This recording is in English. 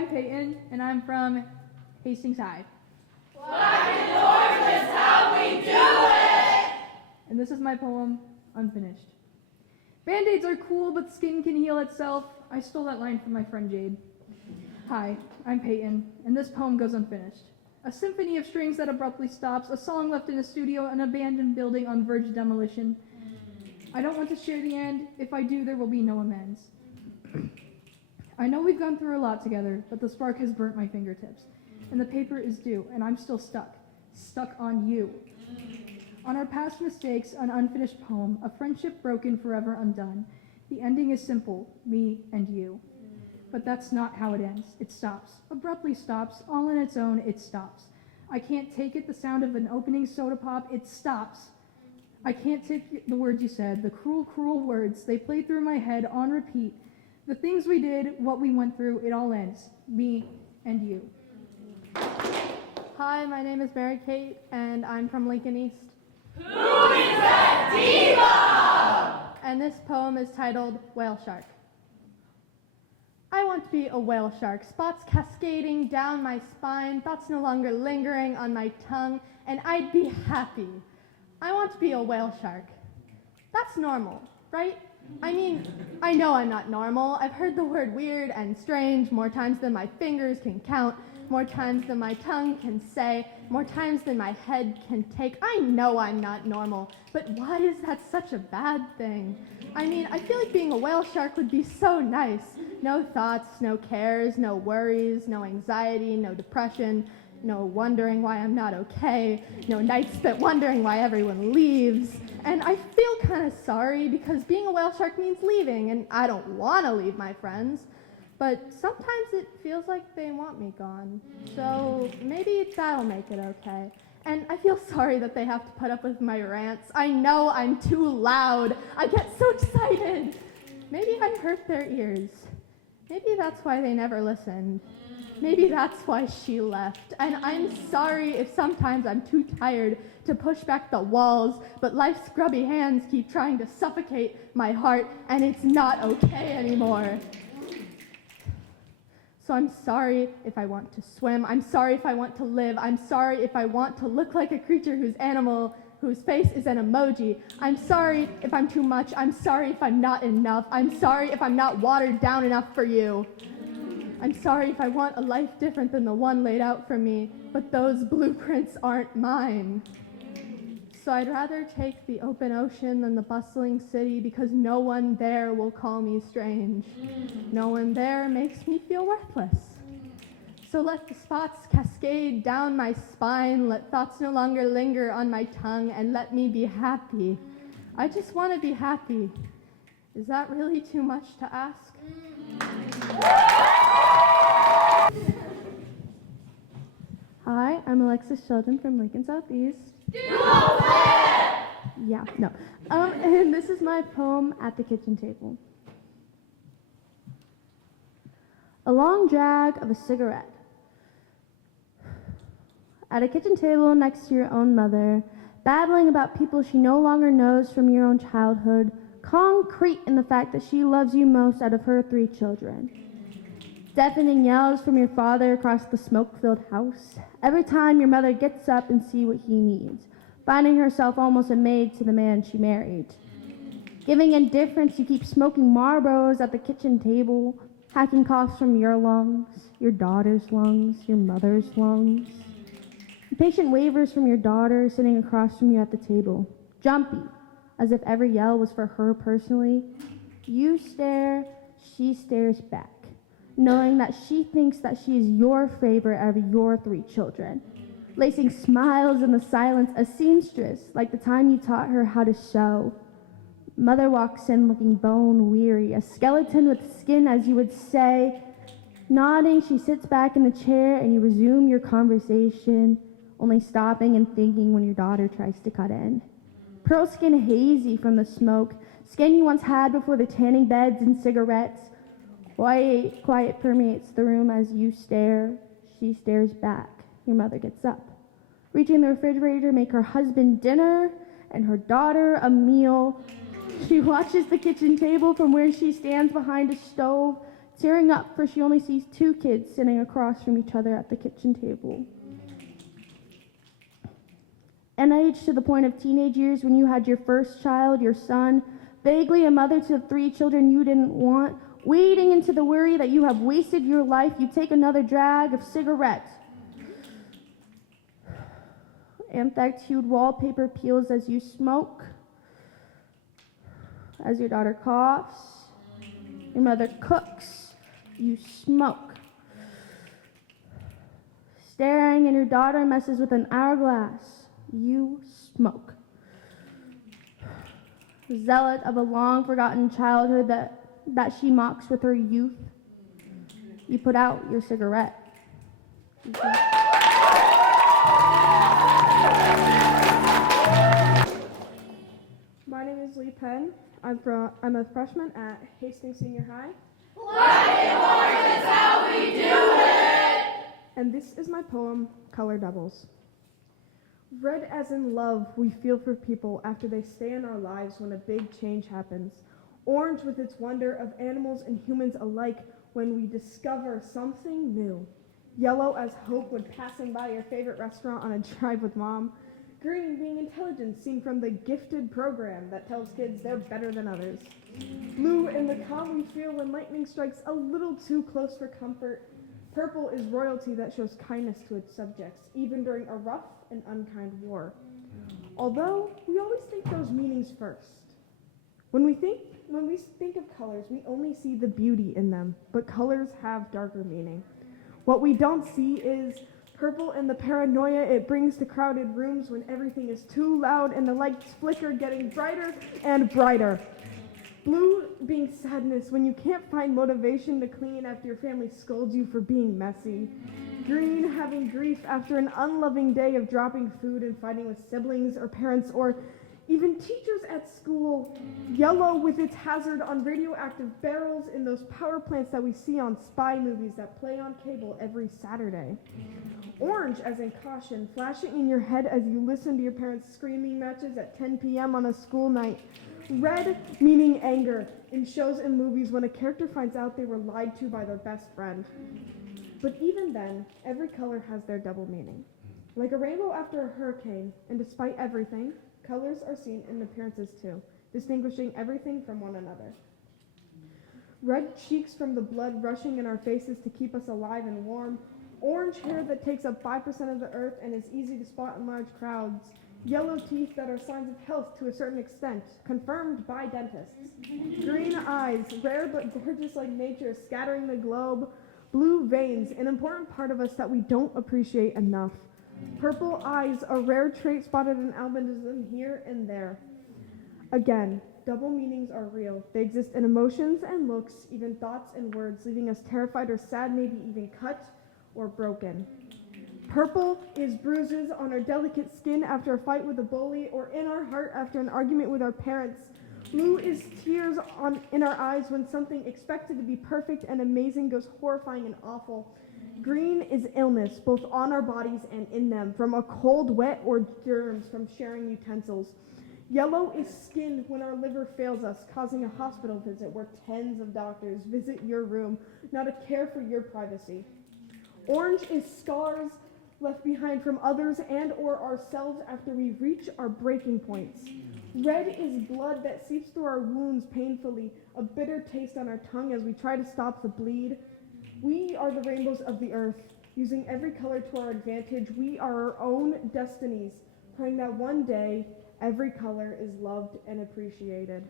I'm Peyton, and I'm from Hastings High. Black and orange is how we do it! And this is my poem, Unfinished. Band-Aids are cool, but skin can heal itself. I stole that line from my friend Jade. Hi, I'm Peyton, and this poem goes unfinished. A symphony of strings that abruptly stops, a song left in a studio, an abandoned building on verge of demolition. I don't want to share the end. If I do, there will be no amends. I know we've gone through a lot together, but the spark has burnt my fingertips, and the paper is due, and I'm still stuck on you. On our past mistakes, an unfinished poem, a friendship broken, forever undone. The ending is simple, me and you. But that's not how it ends. It stops, abruptly stops, all on its own, it stops. I can't take it, the sound of an opening soda pop, it stops. I can't take the words you said, the cruel, cruel words, they play through my head on repeat. The things we did, what we went through, it all ends, me and you. Hi, my name is Mary Kate, and I'm from Lincoln East. Who is that diva? And this poem is titled Whale Shark. I want to be a whale shark, spots cascading down my spine, thoughts no longer lingering on my tongue, and I'd be happy. I want to be a whale shark. That's normal, right? I mean, I know I'm not normal. I've heard the word weird and strange more times than my fingers can count, more times than my tongue can say, more times than my head can take. I know I'm not normal, but why is that such a bad thing? I mean, I feel like being a whale shark would be so nice. No thoughts, no cares, no worries, no anxiety, no depression, no wondering why I'm not okay, no nights spent wondering why everyone leaves. And I feel kind of sorry because being a whale shark means leaving, and I don't want to leave my friends. But sometimes it feels like they want me gone. So maybe that'll make it okay. And I feel sorry that they have to put up with my rants. I know I'm too loud. I get so excited. Maybe I hurt their ears. Maybe that's why they never listened. Maybe that's why she left. And I'm sorry if sometimes I'm too tired to push back the walls, but life's grubby hands keep trying to suffocate my heart, and it's not okay anymore. So I'm sorry if I want to swim. I'm sorry if I want to live. I'm sorry if I want to look like a creature whose face is an emoji. I'm sorry if I'm too much. I'm sorry if I'm not enough. I'm sorry if I'm not watered down enough for you. I'm sorry if I want a life different than the one laid out for me, but those blueprints aren't mine. So I'd rather take the open ocean than the bustling city because no one there will call me strange. No one there makes me feel worthless. So let the spots cascade down my spine, let thoughts no longer linger on my tongue, and let me be happy. I just want to be happy. Is that really too much to ask? Hi, I'm Alexis Sheldon from Lincoln Southeast. Yeah, no. And this is my poem, At the Kitchen Table. A long drag of a cigarette. At a kitchen table next to your own mother, babbling about people she no longer knows from your own childhood, concrete in the fact that she loves you most out of her 3 children. Deafening yells from your father across the smoke-filled house, every time your mother gets up and sees what he needs, finding herself almost a maid to the man she married. Giving indifference, you keep smoking Marlboros at the kitchen table, hacking coughs from your lungs, your daughter's lungs, your mother's lungs. Impatient wavers from your daughter sitting across from you at the table, jumpy, as if every yell was for her personally. You stare, she stares back, knowing that she thinks that she is your favorite out of your 3 children. Lacing smiles in the silence, a seamstress, like the time you taught her how to sew. Mother walks in looking bone weary, a skeleton with skin, as you would say. Nodding, she sits back in the chair and you resume your conversation, only stopping and thinking when your daughter tries to cut in. Pearl skin hazy from the smoke, skin you once had before the tanning beds and cigarettes. Quiet permeates the room as you stare. She stares back. Your mother gets up, reaching the refrigerator to make her husband dinner and her daughter a meal. She watches the kitchen table from where she stands behind a stove, tearing up for she only sees 2 kids sitting across from each other at the kitchen table. An age to the point of teenage years when you had your first child, your son, vaguely a mother to 3 children you didn't want, wading into the worry that you have wasted your life, you take another drag of cigarette. Anthrax-hued wallpaper peels as you smoke, as your daughter coughs, your mother cooks, you smoke. Staring and your daughter messes with an hourglass, you smoke. Zealot of a long-forgotten childhood that she mocks with her youth, you put out your cigarette. My name is Lee Penn. I'm a freshman at Hastings Senior High. Black and orange is how we do it! And this is my poem, Color Doubles. Red as in love, we feel for people after they stay in our lives when a big change happens. Orange with its wonder of animals and humans alike when we discover something new. Yellow as hope when passing by your favorite restaurant on a drive with mom. Green being intelligence seen from the gifted program that tells kids they're better than others. Blue in the calm we feel when lightning strikes a little too close for comfort. Purple is royalty that shows kindness to its subjects, even during a rough and unkind war. Although, we always think those meanings first. When we think of colors, we only see the beauty in them, but colors have darker meaning. What we don't see is purple and the paranoia it brings to crowded rooms when everything is too loud and the lights flicker, getting brighter and brighter. Blue being sadness when you can't find motivation to clean after your family scolds you for being messy. Green having grief after an unloving day of dropping food and fighting with siblings or parents or even teachers at school. Yellow with its hazard on radioactive barrels in those power plants that we see on spy movies that play on cable every Saturday. Orange as in caution, flashing in your head as you listen to your parents' screaming matches at 10 p.m. on a school night. Red meaning anger in shows and movies when a character finds out they were lied to by their best friend. But even then, every color has their double meaning. Like a rainbow after a hurricane, and despite everything, colors are seen in appearances too, distinguishing everything from one another. Red cheeks from the blood rushing in our faces to keep us alive and warm. Orange hair that takes up 5% of the earth and is easy to spot in large crowds. Yellow teeth that are signs of health to a certain extent, confirmed by dentists. Green eyes, rare but gorgeous like nature, scattering the globe. Blue veins, an important part of us that we don't appreciate enough. Purple eyes, a rare trait spotted in albinism here and there. Again, double meanings are real. They exist in emotions and looks, even thoughts and words, leaving us terrified or sad, maybe even cut or broken. Purple is bruises on our delicate skin after a fight with a bully or in our heart after an argument with our parents. Blue is tears in our eyes when something expected to be perfect and amazing goes horrifying and awful. Green is illness, both on our bodies and in them, from a cold, wet, or germs from sharing utensils. Yellow is skin when our liver fails us, causing a hospital visit where tens of doctors visit your room, not a care for your privacy. Orange is scars left behind from others and or ourselves after we reach our breaking points. Red is blood that seeps through our wounds painfully, a bitter taste on our tongue as we try to stop the bleed. We are the rainbows of the earth. Using every color to our advantage, we are our own destinies, praying that one day every color is loved and appreciated.